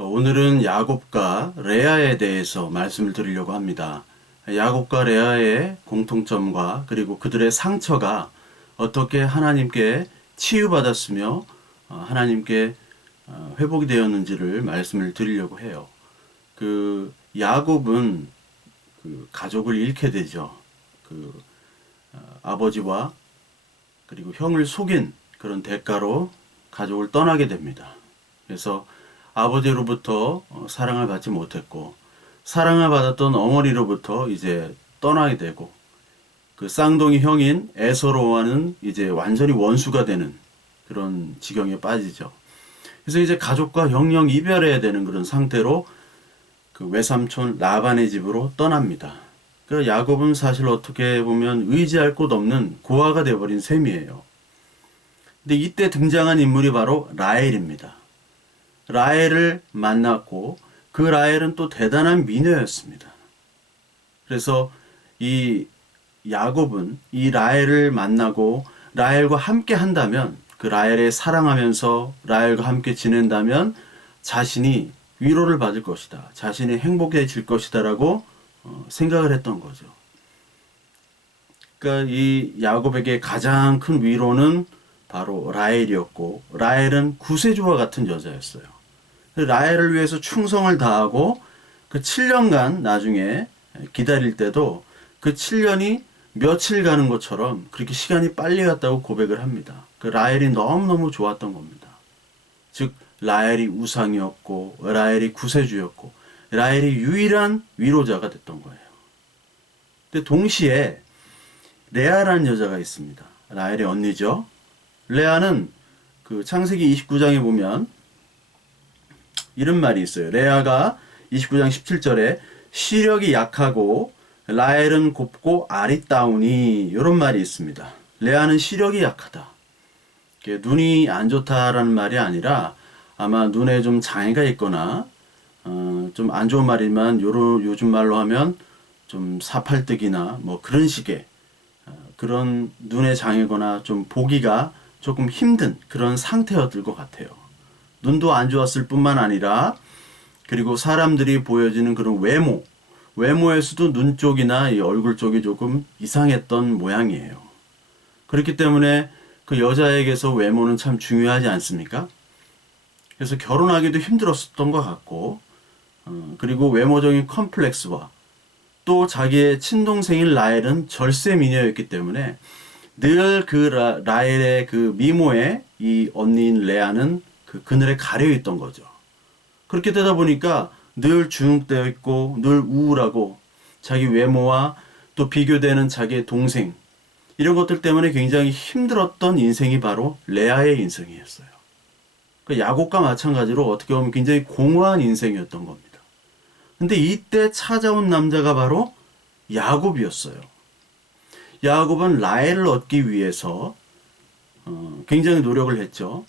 오늘은 야곱과 레아에 대해서 말씀을 드리려고 합니다. 야곱과 레아의 공통점과 그리고 그들의 상처가 어떻게 하나님께 치유받았으며 하나님께 회복이 되었는지를 말씀을 드리려고 해요. 야곱은 가족을 잃게 되죠. 아버지와 그리고 형을 속인 그런 대가로 가족을 떠나게 됩니다. 그래서 아버지로부터 사랑을 받지 못했고 사랑을 받았던 어머니로부터 이제 떠나게 되고 그 쌍둥이 형인 에서로와는 이제 완전히 원수가 되는 그런 지경에 빠지죠. 그래서 이제 가족과 영영 이별해야 되는 그런 상태로 그 외삼촌 라반의 집으로 떠납니다. 그 야곱은 사실 어떻게 보면 의지할 곳 없는 고아가 되어버린 셈이에요. 근데 이때 등장한 인물이 바로 라헬입니다. 라헬을 만났고 그 라헬은 또 대단한 미녀였습니다. 그래서 이 야곱은 이 라헬을 만나고 라헬과 함께 한다면 그 라헬에 사랑하면서 라헬과 함께 지낸다면 자신이 위로를 받을 것이다. 자신이 행복해질 것이다 라고 생각을 했던 거죠. 그러니까 이 야곱에게 가장 큰 위로는 바로 라헬이었고 라헬은 구세주와 같은 여자였어요. 라헬을 위해서 충성을 다하고 그 7년간 나중에 기다릴 때도 그 7년이 며칠 가는 것처럼 그렇게 시간이 빨리 갔다고 고백을 합니다. 그 라헬이 너무너무 좋았던 겁니다. 즉 라헬이 우상이었고 라헬이 구세주였고 라헬이 유일한 위로자가 됐던 거예요. 근데 동시에 레아라는 여자가 있습니다. 라헬의 언니죠. 레아는 그 창세기 29장에 보면 이런 말이 있어요. 레아가 29장 17절에 시력이 약하고 라헬은 곱고 아리따우니 이런 말이 있습니다. 레아는 시력이 약하다. 눈이 안 좋다라는 말이 아니라 아마 눈에 좀 장애가 있거나 좀 안 좋은 말이지만 요즘 말로 하면 좀 사팔뜨기나 뭐 그런 식의 그런 눈의 장애거나 좀 보기가 조금 힘든 그런 상태였을 것 같아요. 눈도 안 좋았을 뿐만 아니라 그리고 사람들이 보여지는 그런 외모에서도 눈 쪽이나 이 얼굴 쪽이 조금 이상했던 모양이에요. 그렇기 때문에 그 여자에게서 외모는 참 중요하지 않습니까? 그래서 결혼하기도 힘들었던 것 같고 그리고 외모적인 컴플렉스와 또 자기의 친동생인 라헬은 절세 미녀였기 때문에 늘 그 라헬의 그 미모에 이 언니인 레아는 그 그늘에 가려 있던 거죠. 그렇게 되다 보니까 늘 주눅되어 있고 늘 우울하고 자기 외모와 또 비교되는 자기의 동생 이런 것들 때문에 굉장히 힘들었던 인생이 바로 레아의 인생이었어요. 그 야곱과 마찬가지로 어떻게 보면 굉장히 공허한 인생이었던 겁니다. 근데 이때 찾아온 남자가 바로 야곱이었어요. 야곱은 라헬을 얻기 위해서 굉장히 노력을 했죠.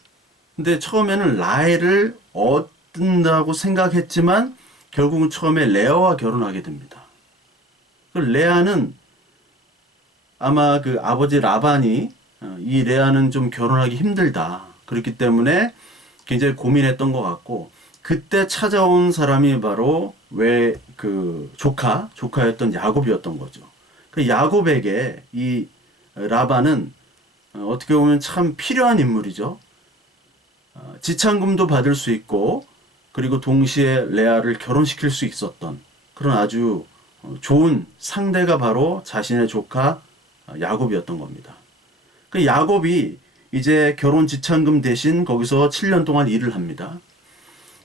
근데 처음에는 라헬을 얻는다고 생각했지만 결국은 처음에 레아와 결혼하게 됩니다. 레아는 아마 그 아버지 라반이 이 레아는 좀 결혼하기 힘들다. 그렇기 때문에 굉장히 고민했던 것 같고 그때 찾아온 사람이 바로 조카였던 야곱이었던 거죠. 그 야곱에게 이 라반은 어떻게 보면 참 필요한 인물이죠. 지참금도 받을 수 있고 그리고 동시에 레아를 결혼시킬 수 있었던 그런 아주 좋은 상대가 바로 자신의 조카 야곱이었던 겁니다. 그 야곱이 이제 결혼 지참금 대신 거기서 7년 동안 일을 합니다.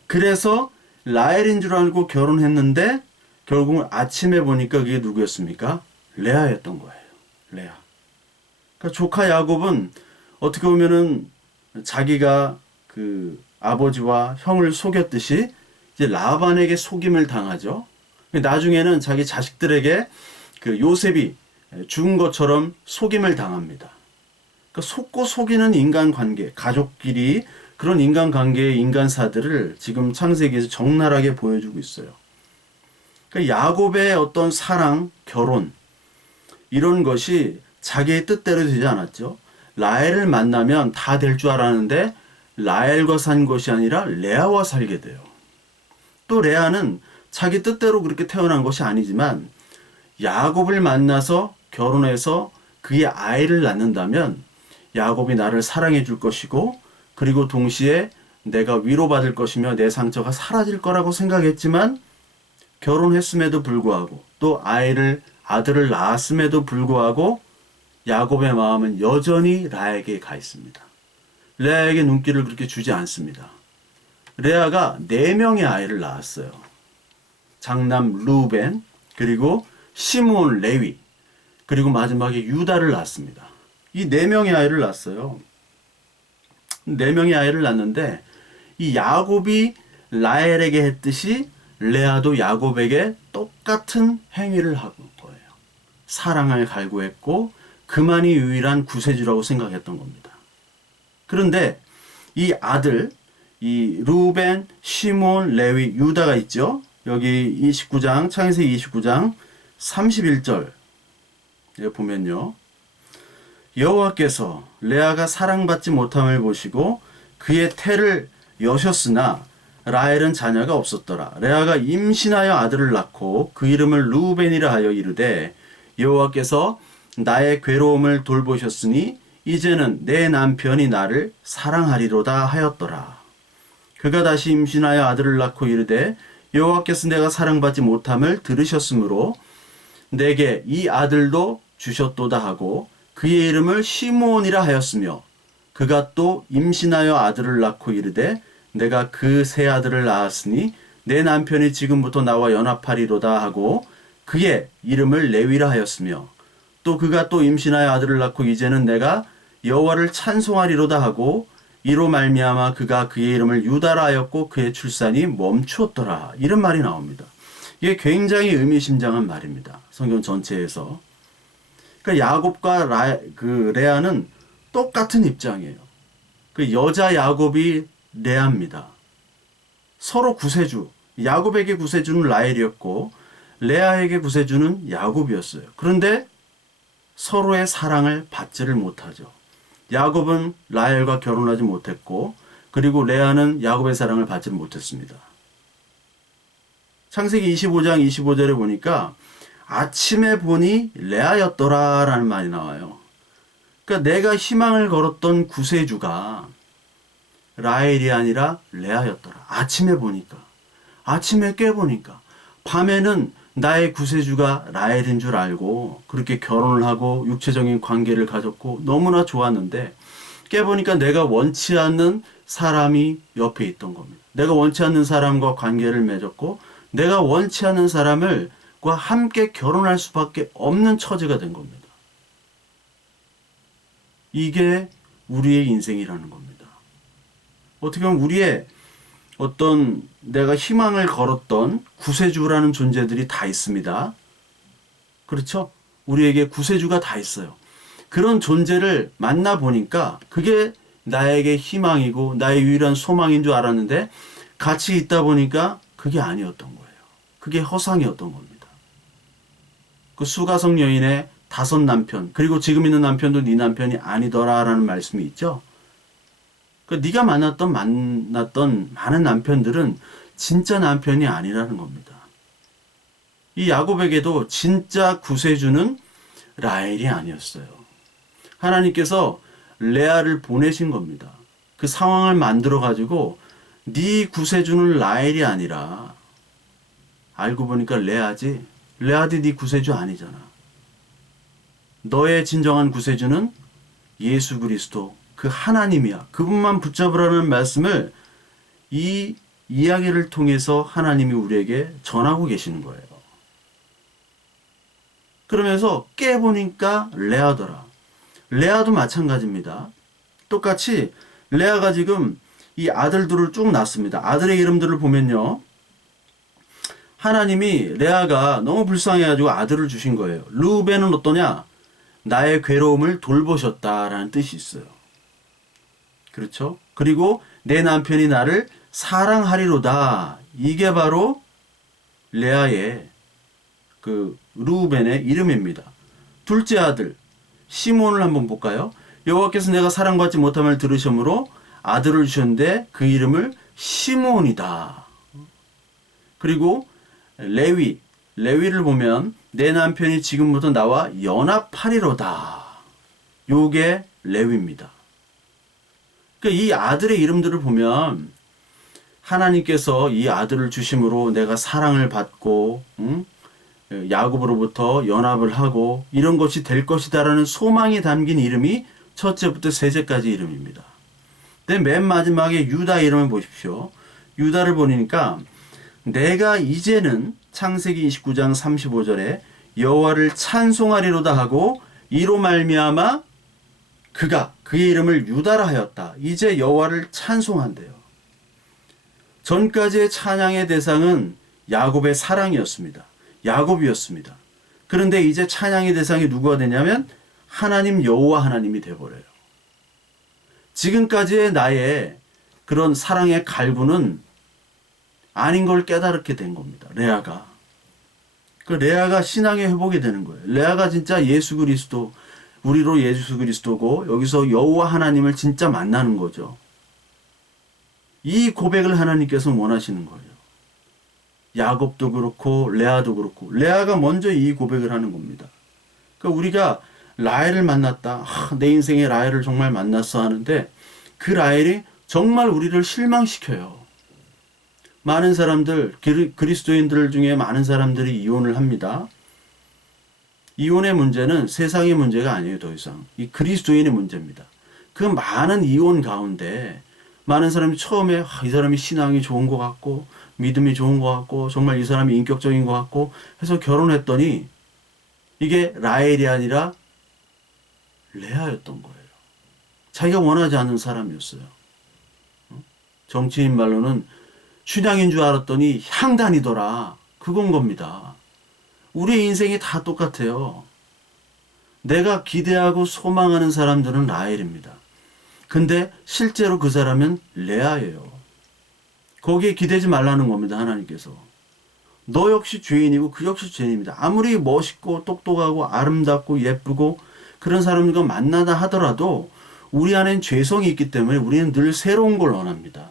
그래서 라헬인 줄 알고 결혼했는데 결국은 아침에 보니까 그게 누구였습니까? 레아였던 거예요. 레아. 그러니까 조카 야곱은 어떻게 보면은 자기가 그 아버지와 형을 속였듯이 이제 라반에게 속임을 당하죠. 나중에는 자기 자식들에게 그 요셉이 죽은 것처럼 속임을 당합니다. 그러니까 속고 속이는 인간관계, 가족끼리 그런 인간관계의 인간사들을 지금 창세기에서 적나라하게 보여주고 있어요. 그러니까 야곱의 어떤 사랑, 결혼 이런 것이 자기의 뜻대로 되지 않았죠. 라헬을 만나면 다 될 줄 알았는데 라헬과 산 것이 아니라 레아와 살게 돼요. 또 레아는 자기 뜻대로 그렇게 태어난 것이 아니지만 야곱을 만나서 결혼해서 그의 아이를 낳는다면 야곱이 나를 사랑해 줄 것이고 그리고 동시에 내가 위로받을 것이며 내 상처가 사라질 거라고 생각했지만 결혼했음에도 불구하고 또 아들을 낳았음에도 불구하고 야곱의 마음은 여전히 라에게 가 있습니다. 레아에게 눈길을 그렇게 주지 않습니다. 레아가 4명의 아이를 낳았어요. 장남 루벤, 그리고 시므온, 레위, 그리고 마지막에 유다를 낳았습니다. 이 4명의 아이를 낳았어요. 4명의 아이를 낳는데 이 야곱이 라헬에게 했듯이 레아도 야곱에게 똑같은 행위를 한 거예요. 사랑을 갈구했고 그만이 유일한 구세주라고 생각했던 겁니다. 그런데 이 아들, 이 루벤, 시므온, 레위, 유다가 있죠. 여기 29장, 창세기 29장 31절 보면요. 여호와께서 레아가 사랑받지 못함을 보시고 그의 태를 여셨으나 라헬은 자녀가 없었더라. 레아가 임신하여 아들을 낳고 그 이름을 루벤이라 하여 이르되 여호와께서 나의 괴로움을 돌보셨으니 이제는 내 남편이 나를 사랑하리로다 하였더라. 그가 다시 임신하여 아들을 낳고 이르되 여호와께서 내가 사랑받지 못함을 들으셨으므로 내게 이 아들도 주셨도다 하고 그의 이름을 시므온이라 하였으며 그가 또 임신하여 아들을 낳고 이르되 내가 그 새 아들을 낳았으니 내 남편이 지금부터 나와 연합하리로다 하고 그의 이름을 레위라 하였으며 또 그가 또 임신하여 아들을 낳고 이제는 내가 여호와를 찬송하리로다 하고 이로 말미암아 그가 그의 이름을 유다라 하였고 그의 출산이 멈추었더라. 이런 말이 나옵니다. 이게 굉장히 의미심장한 말입니다. 성경 전체에서. 그러니까 야곱과 레아는 똑같은 입장이에요. 그 여자 야곱이 레아입니다. 서로 구세주. 야곱에게 구세주는 라헬이었고 레아에게 구세주는 야곱이었어요. 그런데 서로의 사랑을 받지를 못하죠. 야곱은 라헬과 결혼하지 못했고 그리고 레아는 야곱의 사랑을 받지를 못했습니다. 창세기 25장 25절에 보니까 아침에 보니 레아였더라 라는 말이 나와요. 그러니까 내가 희망을 걸었던 구세주가 라헬이 아니라 레아였더라. 아침에 보니까. 아침에 깨보니까. 밤에는 나의 구세주가 라헬인 줄 알고 그렇게 결혼을 하고 육체적인 관계를 가졌고 너무나 좋았는데 깨보니까 내가 원치 않는 사람이 옆에 있던 겁니다. 내가 원치 않는 사람과 관계를 맺었고 내가 원치 않는 사람과 함께 결혼할 수밖에 없는 처지가 된 겁니다. 이게 우리의 인생이라는 겁니다. 어떻게 보면 우리의 어떤 내가 희망을 걸었던 구세주라는 존재들이 다 있습니다. 그렇죠? 우리에게 구세주가 다 있어요. 그런 존재를 만나보니까 그게 나에게 희망이고 나의 유일한 소망인 줄 알았는데 같이 있다 보니까 그게 아니었던 거예요. 그게 허상이었던 겁니다. 그 수가성 여인의 5 남편 그리고 지금 있는 남편도 네 남편이 아니더라라는 말씀이 있죠. 네가 만났던 많은 남편들은 진짜 남편이 아니라는 겁니다. 이 야곱에게도 진짜 구세주는 라헬이 아니었어요. 하나님께서 레아를 보내신 겁니다. 그 상황을 만들어 가지고 네 구세주는 라헬이 아니라 알고 보니까 레아지. 레아도 네 구세주 아니잖아. 너의 진정한 구세주는 예수 그리스도 그 하나님이야. 그분만 붙잡으라는 말씀을 이 이야기를 통해서 하나님이 우리에게 전하고 계시는 거예요. 그러면서 깨보니까 레아더라. 레아도 마찬가지입니다. 똑같이 레아가 지금 이 아들들을 쭉 낳습니다. 아들의 이름들을 보면요. 하나님이 레아가 너무 불쌍해가지고 아들을 주신 거예요. 루벤은 어떠냐? 나의 괴로움을 돌보셨다라는 뜻이 있어요. 그렇죠? 그리고 내 남편이 나를 사랑하리로다. 이게 바로 레아의 그 루벤의 이름입니다. 둘째 아들 시몬을 한번 볼까요? 여호와께서 내가 사랑받지 못함을 들으심으로 아들을 주셨는데 그 이름을 시몬이다. 그리고 레위를 보면 내 남편이 지금부터 나와 연합하리로다. 요게 레위입니다. 그러니까 이 아들의 이름들을 보면 하나님께서 이 아들을 주심으로 내가 사랑을 받고 야곱으로부터 연합을 하고 이런 것이 될 것이다라는 소망이 담긴 이름이 첫째부터 셋째까지 이름입니다. 근데 맨 마지막에 유다 이름을 보십시오. 유다를 보니까 내가 이제는 창세기 29장 35절에 여호와를 찬송하리로다 하고 이로 말미암아 그의 이름을 유다라 하였다. 이제 여호와를 찬송한대요. 전까지의 찬양의 대상은 야곱의 사랑이었습니다. 야곱이었습니다. 그런데 이제 찬양의 대상이 누구가 되냐면 하나님 여호와 하나님이 되어버려요. 지금까지의 나의 그런 사랑의 갈구는 아닌 걸 깨달게 된 겁니다. 레아가. 그 레아가 신앙의 회복이 되는 거예요. 레아가 진짜 예수 그리스도, 우리로 예수 그리스도고 여기서 여호와 하나님을 진짜 만나는 거죠. 이 고백을 하나님께서는 원하시는 거예요. 야곱도 그렇고 레아도 그렇고 레아가 먼저 이 고백을 하는 겁니다. 그러니까 우리가 라헬을 만났다. 내 인생에 라헬을 정말 만났어 하는데 그 라헬이 정말 우리를 실망시켜요. 많은 사람들, 그리스도인들 중에 많은 사람들이 이혼을 합니다. 이혼의 문제는 세상의 문제가 아니에요. 더 이상 이 그리스도인의 문제입니다. 그 많은 이혼 가운데 많은 사람이 처음에 이 사람이 신앙이 좋은 것 같고 믿음이 좋은 것 같고 정말 이 사람이 인격적인 것 같고 해서 결혼했더니 이게 라헬이 아니라 레아였던 거예요. 자기가 원하지 않는 사람이었어요. 정치인 말로는 춘향인 줄 알았더니 향단이더라. 그건 겁니다. 우리의 인생이 다 똑같아요. 내가 기대하고 소망하는 사람들은 라헬입니다. 근데 실제로 그 사람은 레아예요. 거기에 기대지 말라는 겁니다. 하나님께서. 너 역시 죄인이고 그 역시 죄인입니다. 아무리 멋있고 똑똑하고 아름답고 예쁘고 그런 사람들과 만나다 하더라도 우리 안엔 죄성이 있기 때문에 우리는 늘 새로운 걸 원합니다.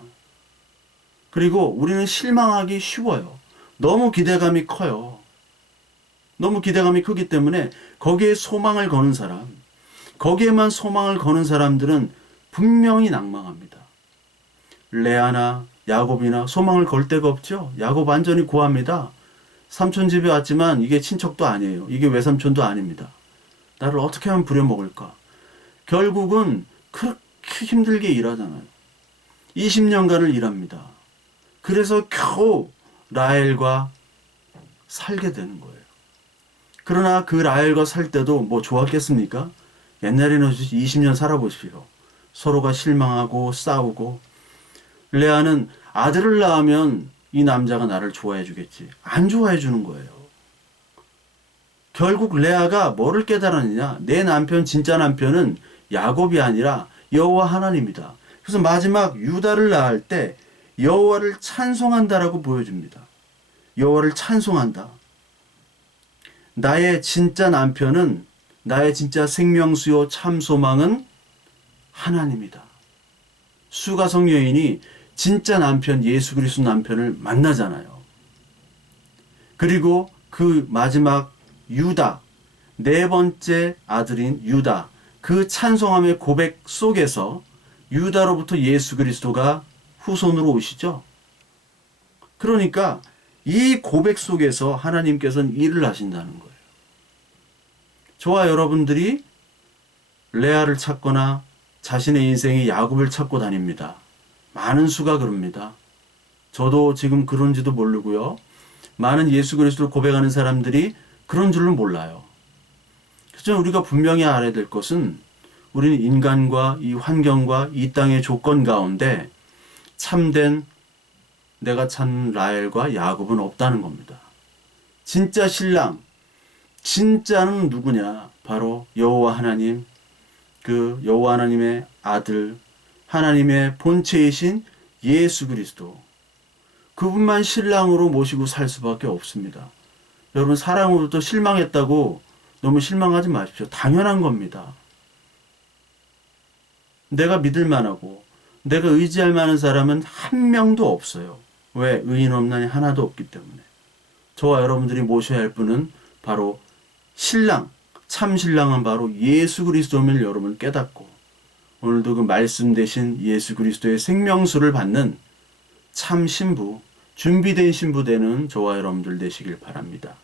그리고 우리는 실망하기 쉬워요. 너무 기대감이 커요. 너무 기대감이 크기 때문에 거기에 소망을 거는 사람, 거기에만 소망을 거는 사람들은 분명히 낭망합니다. 레아나 야곱이나 소망을 걸 데가 없죠. 야곱 완전히 고합니다. 삼촌 집에 왔지만 이게 친척도 아니에요. 이게 외삼촌도 아닙니다. 나를 어떻게 하면 부려먹을까? 결국은 그렇게 힘들게 일하잖아요. 20년간을 일합니다. 그래서 겨우 라헬과 살게 되는 거예요. 그러나 그 라헬과 살 때도 뭐 좋았겠습니까? 옛날에는 20년 살아보십시오. 서로가 실망하고 싸우고 레아는 아들을 낳으면 이 남자가 나를 좋아해 주겠지. 안 좋아해 주는 거예요. 결국 레아가 뭐를 깨달았느냐? 내 남편, 진짜 남편은 야곱이 아니라 여호와 하나님이다. 그래서 마지막 유다를 낳을 때 여호와를 찬송한다라고 보여줍니다. 여호와를 찬송한다. 나의 진짜 남편은, 나의 진짜 생명수요 참 소망은 하나님이다. 수가성 여인이 진짜 남편, 예수 그리스도 남편을 만나잖아요. 그리고 그 마지막 유다, 네 번째 아들인 유다, 그 찬송함의 고백 속에서 유다로부터 예수 그리스도가 후손으로 오시죠. 그러니까 이 고백 속에서 하나님께서는 일을 하신다는 거예요. 저와 여러분들이 레아를 찾거나 자신의 인생의 야곱을 찾고 다닙니다. 많은 수가 그럽니다. 저도 지금 그런지도 모르고요. 많은 예수 그리스도를 고백하는 사람들이 그런 줄은 몰라요. 그래서 우리가 분명히 알아야 될 것은 우리는 인간과 이 환경과 이 땅의 조건 가운데 참된 내가 찾는 라헬과 야곱은 없다는 겁니다. 진짜 신랑, 진짜는 누구냐? 바로 여호와 하나님, 그 여호와 하나님의 아들, 하나님의 본체이신 예수 그리스도. 그분만 신랑으로 모시고 살 수밖에 없습니다. 여러분, 사랑으로부터 실망했다고 너무 실망하지 마십시오. 당연한 겁니다. 내가 믿을 만하고 내가 의지할 만한 사람은 한 명도 없어요. 왜? 의인 없나니 하나도 없기 때문에. 저와 여러분들이 모셔야 할 분은 바로 신랑, 참 신랑은 바로 예수 그리스도임을 여러분 깨닫고 오늘도 그 말씀 대신 예수 그리스도의 생명수를 받는 참 신부, 준비된 신부 되는 저와 여러분들 되시길 바랍니다.